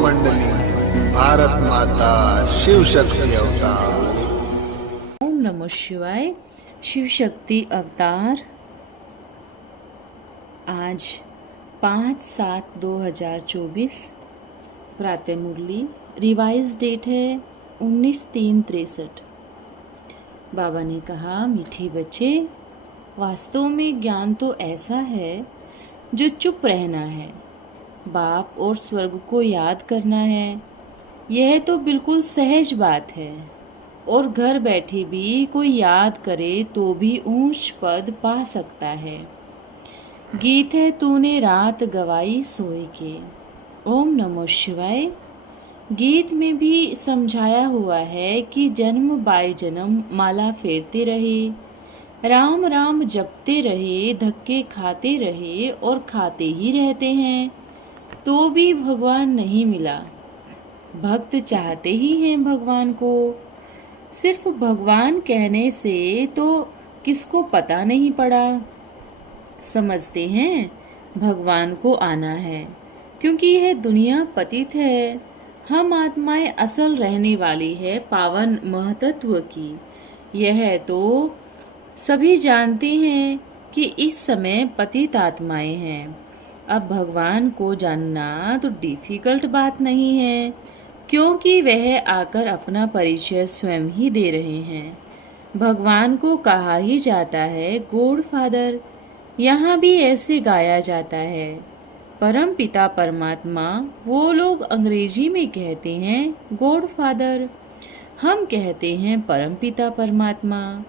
मंडली, भारत माता शिव शक्ति अवतार। ओम नमः शिवाय। शिव शक्ति अवतार। आज 5/7/2024 प्रातः मुरली। रिवाइज डेट है 19/3/63। बाबा ने कहा, मीठे बच्चे, वास्तव में ज्ञान तो ऐसा है जो चुप रहना है, बाप और स्वर्ग को याद करना है। यह तो बिल्कुल सहज बात है, और घर बैठे भी कोई याद करे तो भी ऊंच पद पा सकता है। गीत है तूने रात गवाई सोए के। ओम नमः शिवाय। गीत में भी समझाया हुआ है कि जन्म बाय जन्म माला फेरते रहे, राम राम जपते रहे, धक्के खाते रहे और खाते ही रहते हैं, तो भी भगवान नहीं मिला। भक्त चाहते ही हैं भगवान को। सिर्फ भगवान कहने से तो किसको पता नहीं पड़ा। समझते हैं भगवान को आना है, क्योंकि यह दुनिया पतित है। हम आत्माएं असल रहने वाली है पावन महतत्व की। यह तो सभी जानते हैं कि इस समय पतित आत्माएं हैं। अब भगवान को जानना तो डिफिकल्ट बात नहीं है, क्योंकि वह आकर अपना परिचय स्वयं ही दे रहे हैं। भगवान को कहा ही जाता है गॉड फादर। यहाँ भी ऐसे गाया जाता है, परम पिता परमात्मा। वो लोग अंग्रेजी में कहते हैं गॉड फादर, हम कहते हैं परम पिता परमात्मा,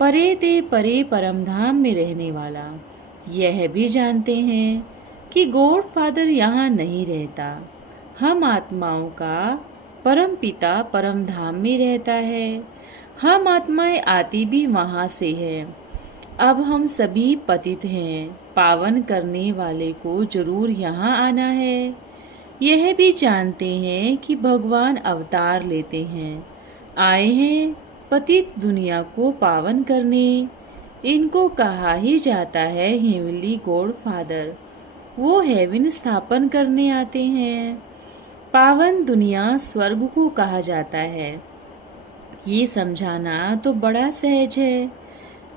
परे ते परे परम धाम में रहने वाला। यह भी जानते हैं कि गॉड फादर यहाँ नहीं रहता, हम आत्माओं का परम पिता परम धाम में रहता है। हम आत्माएं आती भी वहाँ से है। अब हम सभी पतित हैं, पावन करने वाले को जरूर यहाँ आना है। यह भी जानते हैं कि भगवान अवतार लेते हैं, आए हैं पतित दुनिया को पावन करने। इनको कहा ही जाता है हेवनली गॉड फादर। वो हेवन स्थापन करने आते हैं। पावन दुनिया स्वर्ग को कहा जाता है। ये समझाना तो बड़ा सहज है।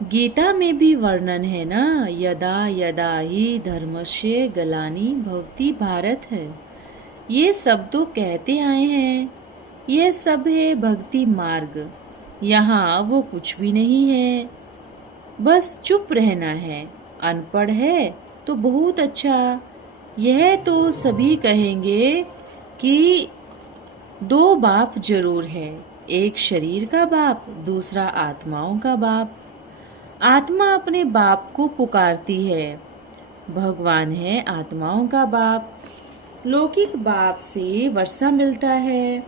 गीता में भी वर्णन है ना, यदा यदा ही धर्मस्य गलानी भवति भारत है। ये सब तो कहते आए हैं। यह सब है भक्ति मार्ग। यहाँ वो कुछ भी नहीं है, बस चुप रहना है। अनपढ़ है तो बहुत अच्छा। यह तो सभी कहेंगे कि दो बाप जरूर है, एक शरीर का बाप, दूसरा आत्माओं का बाप। आत्मा अपने बाप को पुकारती है, भगवान है आत्माओं का बाप। लौकिक बाप से वर्षा मिलता है,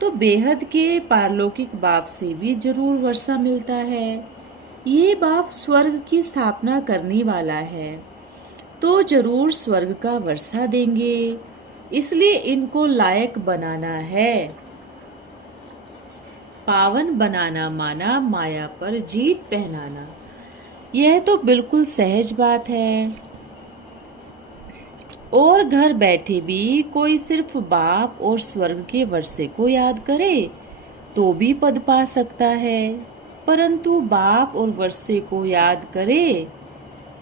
तो बेहद के पारलौकिक बाप से भी जरूर वर्षा मिलता है। ये बाप स्वर्ग की स्थापना करने वाला है, तो जरूर स्वर्ग का वर्षा देंगे। इसलिए इनको लायक बनाना है। पावन बनाना माना माया पर जीत पहनाना। यह तो बिल्कुल सहज बात है। और घर बैठे भी कोई सिर्फ बाप और स्वर्ग के वर्षे को याद करे तो भी पद पा सकता है, परंतु बाप और वर्षे को याद करे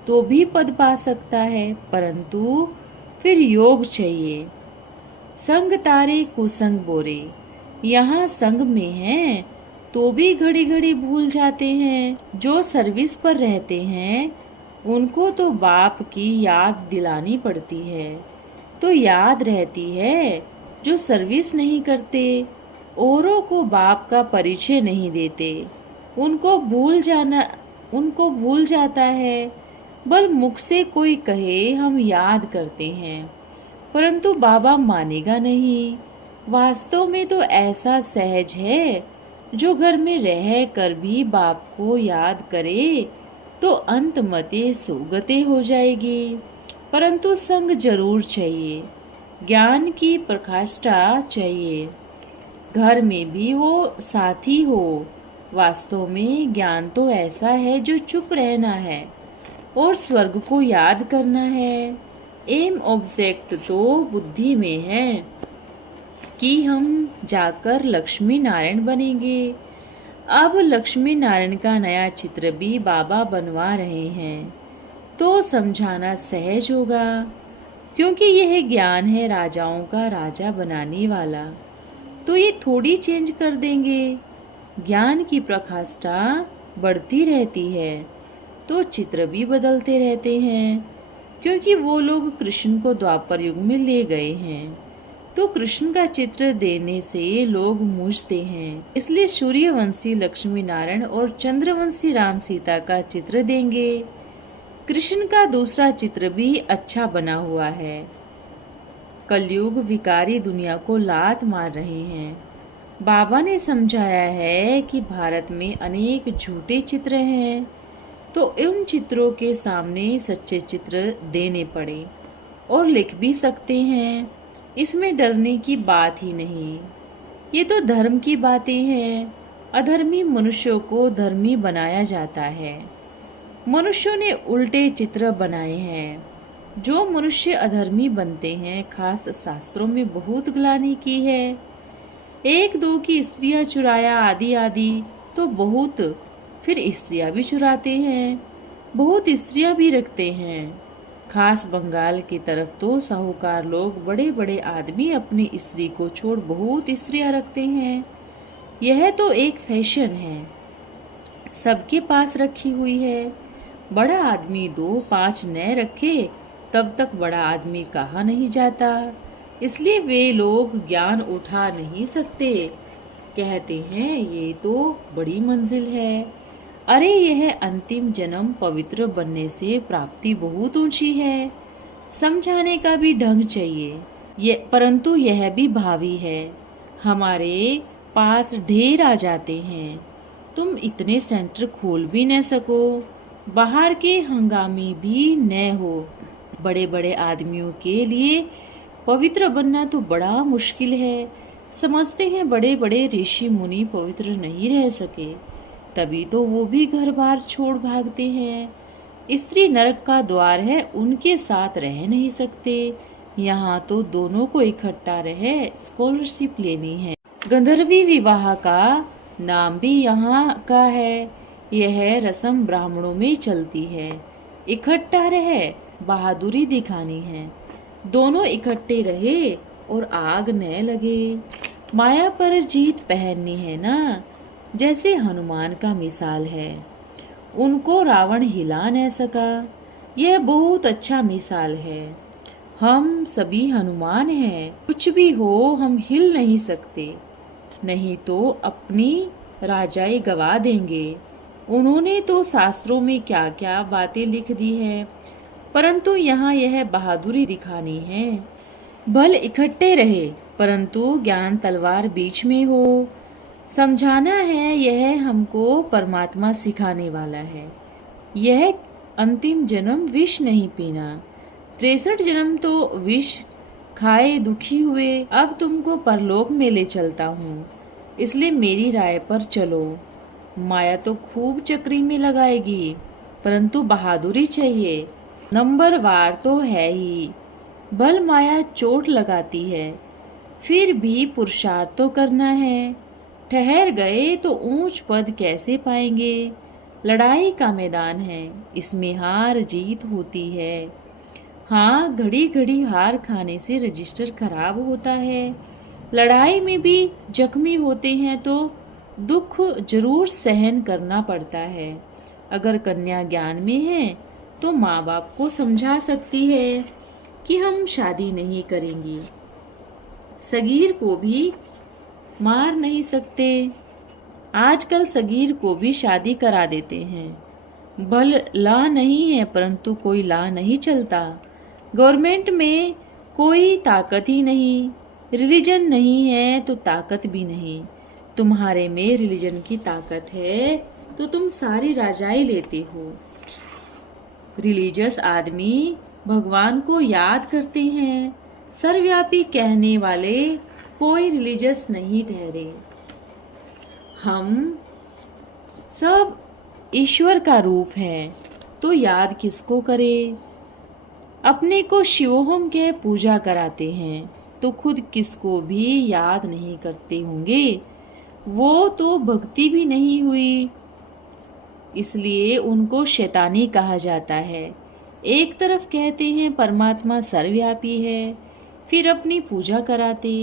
तो भी पद पा सकता है, परंतु फिर योग चाहिए। संग तारे कुसंग बोरे। यहाँ संग में हैं तो भी घड़ी घड़ी भूल जाते हैं। जो सर्विस पर रहते हैं उनको तो बाप की याद दिलानी पड़ती है, तो याद रहती है। जो सर्विस नहीं करते, औरों को बाप का परिचय नहीं देते, उनको भूल जाता है। बल मुख से कोई कहे हम याद करते हैं, परंतु बाबा मानेगा नहीं। वास्तव में तो ऐसा सहज है, जो घर में रह कर भी बाप को याद करे तो अंत मते सुगते हो जाएगी। परंतु संग जरूर चाहिए, ज्ञान की प्रकाष्ठा चाहिए। घर में भी वो साथी हो। वास्तव में ज्ञान तो ऐसा है जो चुप रहना है और स्वर्ग को याद करना है। एम ऑब्जेक्ट तो बुद्धि में है। कि हम जाकर लक्ष्मी नारायण बनेंगे। अब लक्ष्मी नारायण का नया चित्र भी बाबा बनवा रहे हैं, तो समझाना सहज होगा, क्योंकि यह ज्ञान है राजाओं का राजा बनाने वाला। तो ये थोड़ी चेंज कर देंगे। ज्ञान की प्रकाष्ठा बढ़ती रहती है, तो चित्र भी बदलते रहते हैं, क्योंकि वो लोग कृष्ण को द्वापर युग में ले गए हैं। तो कृष्ण का चित्र देने से लोग मूझते हैं, इसलिए सूर्यवंशी लक्ष्मी नारायण और चंद्रवंशी राम सीता का चित्र देंगे। कृष्ण का दूसरा चित्र भी अच्छा बना हुआ है। कलयुग विकारी दुनिया को लात मार रहे हैं। बाबा ने समझाया है कि भारत में अनेक झूठे चित्र हैं, तो उन चित्रों के सामने सच्चे चित्र देने पड़े और लिख भी सकते हैं। इसमें डरने की बात ही नहीं। ये तो धर्म की बातें हैं। अधर्मी मनुष्यों को धर्मी बनाया जाता है। मनुष्यों ने उल्टे चित्र बनाए हैं। जो मनुष्य अधर्मी बनते हैं, खास शास्त्रों में बहुत ग्लानि की है। एक दो की स्त्रियां चुराया आदि आदि, तो बहुत, फिर स्त्रियां भी चुराते हैं, बहुत स्त्रियां भी रखते हैं। खास बंगाल की तरफ तो साहूकार लोग, बड़े बड़े आदमी अपनी स्त्री को छोड़ बहुत स्त्रियां रखते हैं। यह तो एक फैशन है, सबके पास रखी हुई है। बड़ा आदमी 2-5 न रखे तब तक बड़ा आदमी कहा नहीं जाता, इसलिए वे लोग ज्ञान उठा नहीं सकते। कहते हैं ये तो बड़ी मंजिल है। अरे यह अंतिम जन्म पवित्र बनने से प्राप्ति बहुत ऊंची है। समझाने का भी ढंग चाहिए, परंतु यह भी भावी है। हमारे पास ढेर आ जाते हैं, तुम इतने सेंटर खोल भी न सको, बाहर के हंगामी भी न हो। बड़े बड़े आदमियों के लिए पवित्र बनना तो बड़ा मुश्किल है। समझते हैं बड़े बड़े ऋषि मुनि पवित्र नहीं रह सके, तभी तो वो भी घर बार छोड़ भागते हैं। स्त्री नरक का द्वार है, उनके साथ रह नहीं सकते। यहाँ तो दोनों को इकट्ठा रहे स्कॉलरशिप लेनी है। गंधर्वी विवाह का नाम भी यहाँ का है। यह रस्म ब्राह्मणों में चलती है। इकट्ठा रहे, बहादुरी दिखानी है। दोनों इकट्ठे रहे और आग न लगे। माया पर जीत पहननी है ना, जैसे हनुमान का मिसाल है। उनको रावण हिला न सका, यह बहुत अच्छा मिसाल है। हम सभी हनुमान हैं, कुछ भी हो हम हिल नहीं सकते, नहीं तो अपनी राजाई गवा देंगे। उन्होंने तो शास्त्रों में क्या क्या बातें लिख दी है, परंतु यहाँ यह बहादुरी दिखानी है। बल इकट्ठे रहे, परंतु ज्ञान तलवार बीच में हो। समझाना है, यह हमको परमात्मा सिखाने वाला है। यह अंतिम जन्म विष नहीं पीना। 63 जन्म तो विष खाए दुखी हुए, अब तुमको परलोक में ले चलता हूँ, इसलिए मेरी राय पर चलो। माया तो खूब चक्री में लगाएगी, परंतु बहादुरी चाहिए। नंबर वार तो है ही, बल माया चोट लगाती है, फिर भी पुरुषार्थ तो करना है। ठहर गए तो ऊंच पद कैसे पाएंगे। लड़ाई का मैदान है, इसमें हार जीत होती है। हाँ, घड़ी घड़ी हार खाने से रजिस्टर खराब होता है। लड़ाई में भी जख्मी होते हैं तो दुख जरूर सहन करना पड़ता है। अगर कन्या ज्ञान में है तो माँ बाप को समझा सकती है कि हम शादी नहीं करेंगी। सगीर को भी मार नहीं सकते। आजकल सगीर को भी शादी करा देते हैं। बल ला नहीं है, परंतु कोई ला नहीं चलता। गवर्नमेंट में कोई ताकत ही नहीं। रिलीजन नहीं है तो ताकत भी नहीं। तुम्हारे में रिलीजन की ताकत है तो तुम सारी राजाई लेते हो। रिलीजियस आदमी भगवान को याद करते हैं। सर्वव्यापी कहने वाले कोई रिलीजियस नहीं ठहरे। हम सब ईश्वर का रूप है, तो याद किसको करे। अपने को शिवोहम कह पूजा कराते हैं, तो खुद किसको भी याद नहीं करते होंगे, वो तो भक्ति भी नहीं हुई। इसलिए उनको शैतानी कहा जाता है। एक तरफ कहते हैं परमात्मा सर्वव्यापी है, फिर अपनी पूजा कराते।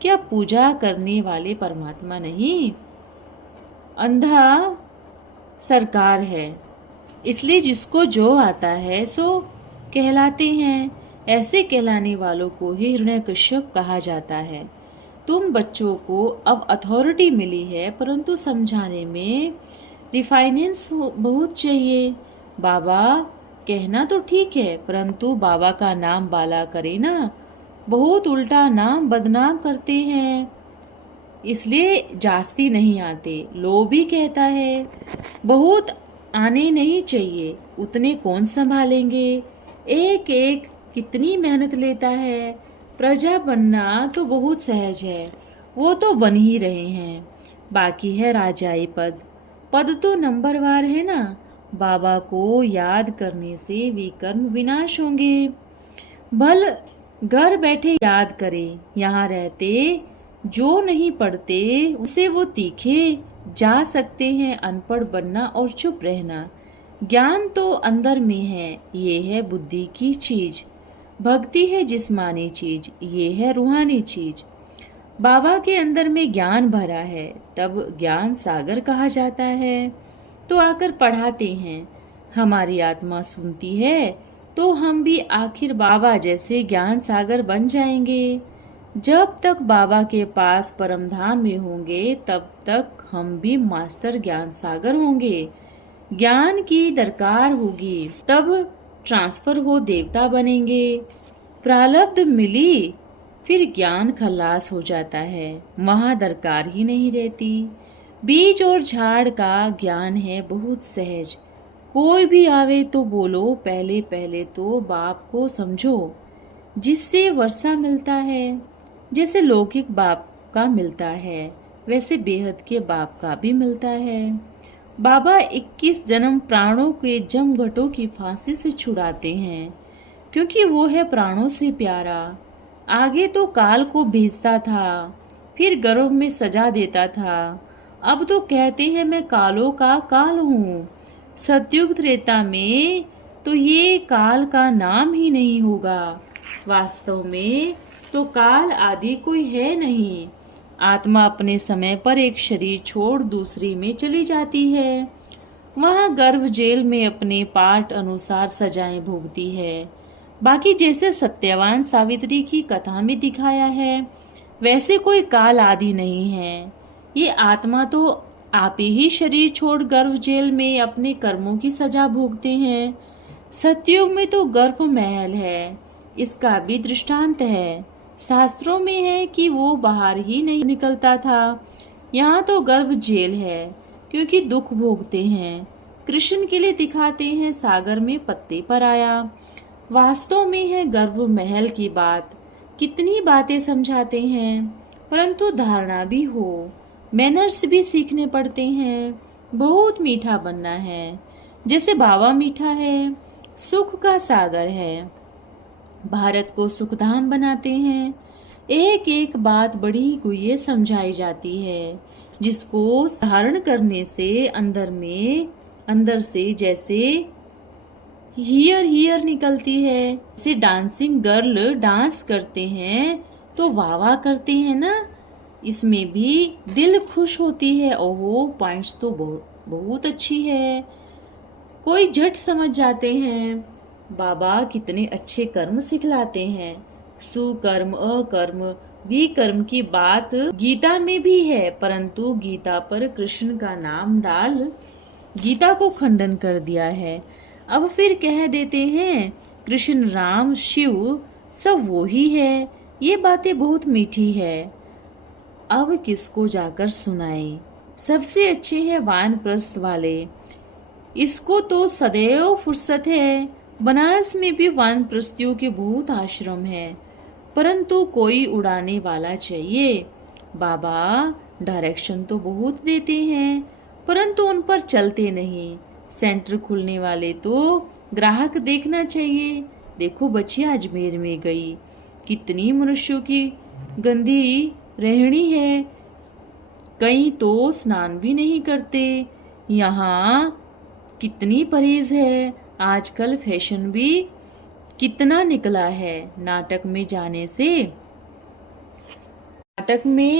क्या पूजा करने वाले परमात्मा नहीं, अंधा सरकार है। इसलिए जिसको जो आता है सो कहलाते हैं। ऐसे कहलाने वालों को ही हिरण्यकश्यप कहा जाता है। तुम बच्चों को अब अथॉरिटी मिली है, परंतु समझाने में रिफाइनेंस बहुत चाहिए। बाबा कहना तो ठीक है, परंतु बाबा का नाम बाला करे ना, बहुत उल्टा नाम बदनाम करते हैं, इसलिए जास्ती नहीं आते। लो भी कहता है बहुत आने नहीं चाहिए, उतने कौन संभालेंगे, एक एक कितनी मेहनत लेता है। प्रजा बनना तो बहुत सहज है, वो तो बन ही रहे हैं। बाकी है राजाई पद, पद तो नंबरवार है ना। बाबा को याद करने से विकर्म विनाश होंगे। भल घर बैठे याद करें, यहाँ रहते जो नहीं पढ़ते उसे वो तीखे जा सकते हैं। अनपढ़ बनना और चुप रहना, ज्ञान तो अंदर में है, ये है बुद्धि की चीज। भक्ति है जिस्मानी चीज, ये है रूहानी चीज। बाबा के अंदर में ज्ञान भरा है, तब ज्ञान सागर कहा जाता है। तो आकर पढ़ाते हैं, हमारी आत्मा सुनती है, तो हम भी आखिर बाबा जैसे ज्ञान सागर बन जाएंगे। जब तक बाबा के पास परमधाम में होंगे, तब तक हम भी मास्टर ज्ञान सागर होंगे। ज्ञान की दरकार होगी, तब ट्रांसफर हो देवता बनेंगे। प्रारब्ध मिली, फिर ज्ञान खलास हो जाता है, वहाँ दरकार ही नहीं रहती। बीज और झाड़ का ज्ञान है बहुत सहज। कोई भी आवे तो बोलो, पहले पहले तो बाप को समझो, जिससे वर्षा मिलता है। जैसे लौकिक बाप का मिलता है, वैसे बेहद के बाप का भी मिलता है। बाबा 21 जन्म प्राणों के जमघटों की फांसी से छुड़ाते हैं, क्योंकि वो है प्राणों से प्यारा। आगे तो काल को भेजता था, फिर गर्भ में सजा देता था। अब तो कहते हैं मैं कालों का काल हूँ। सतयुग त्रेता में तो ये काल का नाम ही नहीं होगा। वास्तव में तो काल आदि कोई है नहीं। आत्मा अपने समय पर एक शरीर छोड़ दूसरी में चली जाती है, वहाँ गर्भ जेल में अपने पाठ अनुसार सजाएं भोगती है। बाकी जैसे सत्यवान सावित्री की कथा में दिखाया है, वैसे कोई काल आदि नहीं है। ये आत्मा तो आप ही शरीर छोड़ गर्भ जेल में अपने कर्मों की सजा भोगते हैं। सतयुग में तो गर्भ महल है, इसका भी दृष्टांत है। शास्त्रों में है कि वो बाहर ही नहीं निकलता था। यहाँ तो गर्भ जेल है, क्योंकि दुख भोगते हैं। कृष्ण के लिए दिखाते हैं सागर में पत्ते पर आया, वास्तव में है गर्भ महल की बात। कितनी बातें समझाते हैं, परंतु धारणा भी हो, मैनर्स भी सीखने पड़ते हैं। बहुत मीठा बनना है, जैसे बाबा मीठा है, सुख का सागर है। भारत को सुखधाम बनाते हैं। एक एक बात बड़ी गुह्य समझाई जाती है, जिसको धारण करने से अंदर से जैसे हियर निकलती है। जैसे डांसिंग गर्ल डांस करते हैं तो वाह वाह करते हैं ना, इसमें भी दिल खुश होती है। ओहो, पॉइंट्स तो बहुत अच्छी है। कोई झट समझ जाते हैं, बाबा कितने अच्छे कर्म सिखलाते हैं। सुकर्म, अकर्म, विकर्म की बात गीता में भी है, परंतु गीता पर कृष्ण का नाम डाल गीता को खंडन कर दिया है। अब फिर कह देते हैं कृष्ण, राम, शिव सब वो ही है। ये बातें बहुत मीठी है, अब किसको जाकर सुनाए। सबसे अच्छे हैं वानप्रस्थ वाले, इसको तो सदैव फुर्सत है। बनारस में भी वानप्रस्थियों के बहुत आश्रम है, परंतु कोई उड़ाने वाला चाहिए। बाबा डायरेक्शन तो बहुत देते हैं, परंतु उन पर चलते नहीं। सेंटर खुलने वाले तो ग्राहक देखना चाहिए। देखो बच्चियां अजमेर में गई, कितनी मनुष्यों की गंदी रहनी है, कई तो स्नान भी नहीं करते। यहाँ कितनी परहेज है। आजकल फैशन भी कितना निकला है। नाटक में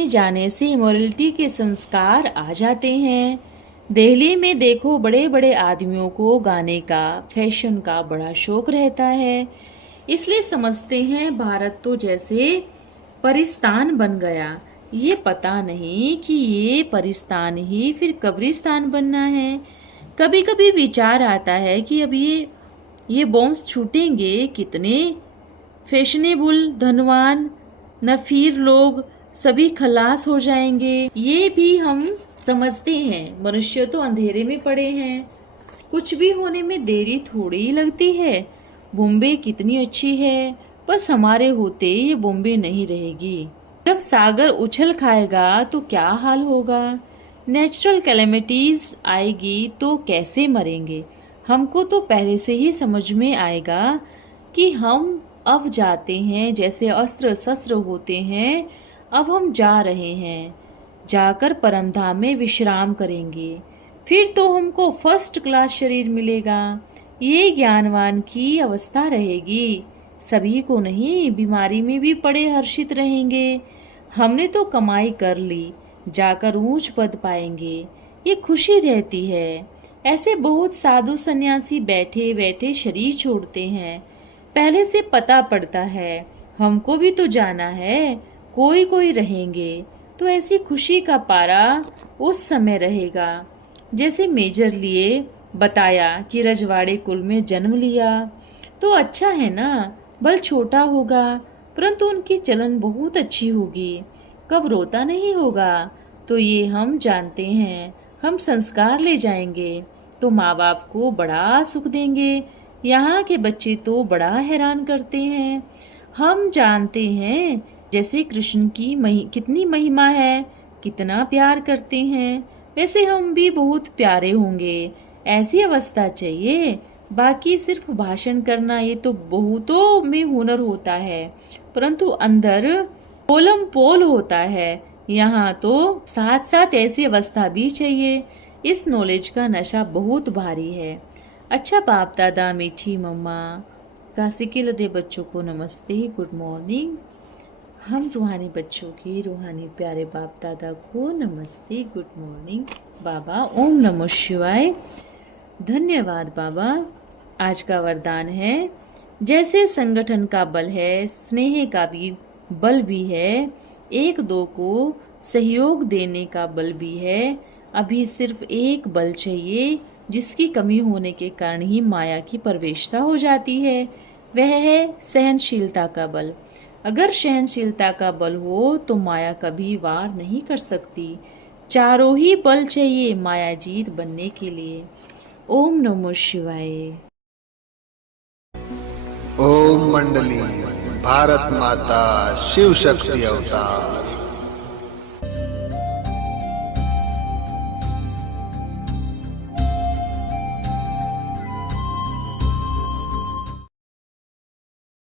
जाने से मॉरलिटी के संस्कार आ जाते हैं। दिल्ली में देखो, बड़े बड़े आदमियों को गाने का, फैशन का बड़ा शौक रहता है, इसलिए समझते हैं भारत तो जैसे परिस्तान बन गया। ये पता नहीं कि ये परिस्तान ही फिर कब्रिस्तान बनना है। कभी कभी विचार आता है कि अब ये बॉम्ब्स छूटेंगे, कितने फैशनेबल, धनवान, नफीर लोग सभी खलास हो जाएंगे। ये भी हम समझते हैं, मनुष्य तो अंधेरे में पड़े हैं, कुछ भी होने में देरी थोड़ी ही लगती है। बॉम्बे कितनी अच्छी है, बस हमारे होते ये बॉम्बे नहीं रहेगी। जब सागर उछल खाएगा तो क्या हाल होगा। नेचुरल कैलेमिटीज आएगी तो कैसे मरेंगे। हमको तो पहले से ही समझ में आएगा कि हम अब जाते हैं, जैसे अस्त्र शस्त्र होते हैं, अब हम जा रहे हैं, जाकर परमधाम में विश्राम करेंगे। फिर तो हमको फर्स्ट क्लास शरीर मिलेगा। ये ज्ञानवान की अवस्था रहेगी, सभी को नहीं, बीमारी में भी पड़े हर्षित रहेंगे। हमने तो कमाई कर ली, जाकर ऊंच पद पाएंगे, ये खुशी रहती है। ऐसे बहुत साधु सन्यासी बैठे बैठे शरीर छोड़ते हैं, पहले से पता पड़ता है हमको भी तो जाना है, कोई कोई रहेंगे। तो ऐसी खुशी का पारा उस समय रहेगा। जैसे मेजर लिए बताया कि रजवाड़े कुल में जन्म लिया तो अच्छा है ना, बल छोटा होगा परंतु उनकी चलन बहुत अच्छी होगी, कब रोता नहीं होगा। तो ये हम जानते हैं, हम संस्कार ले जाएंगे तो माँ बाप को बड़ा सुख देंगे। यहाँ के बच्चे तो बड़ा हैरान करते हैं। हम जानते हैं जैसे कृष्ण की कितनी महिमा है, कितना प्यार करते हैं, वैसे हम भी बहुत प्यारे होंगे। ऐसी अवस्था चाहिए। बाकी सिर्फ भाषण करना ये तो बहुतों में हुनर होता है, परंतु अंदर पोलम पोल होता है। यहाँ तो साथ साथ ऐसी अवस्था भी चाहिए। इस नॉलेज का नशा बहुत भारी है। अच्छा बाप दादा, मीठी मम्मा, काशी के लदे बच्चों को नमस्ते, गुड मॉर्निंग। हम रूहानी बच्चों की रूहानी प्यारे बाप दादा को नमस्ते, गुड मॉर्निंग। बाबा ओम नमः शिवाय। धन्यवाद बाबा। आज का वरदान है, जैसे संगठन का बल है, स्नेह का भी बल भी है, एक दो को सहयोग देने का बल भी है। अभी सिर्फ एक बल चाहिए, जिसकी कमी होने के कारण ही माया की प्रवेशता हो जाती है, वह है सहनशीलता का बल। अगर सहनशीलता का बल हो तो माया कभी वार नहीं कर सकती। चारों ही बल चाहिए माया जीत बनने के लिए। ओम नमः शिवाय। ओम मंडली, भारत माता शिव शक्ति अवतार।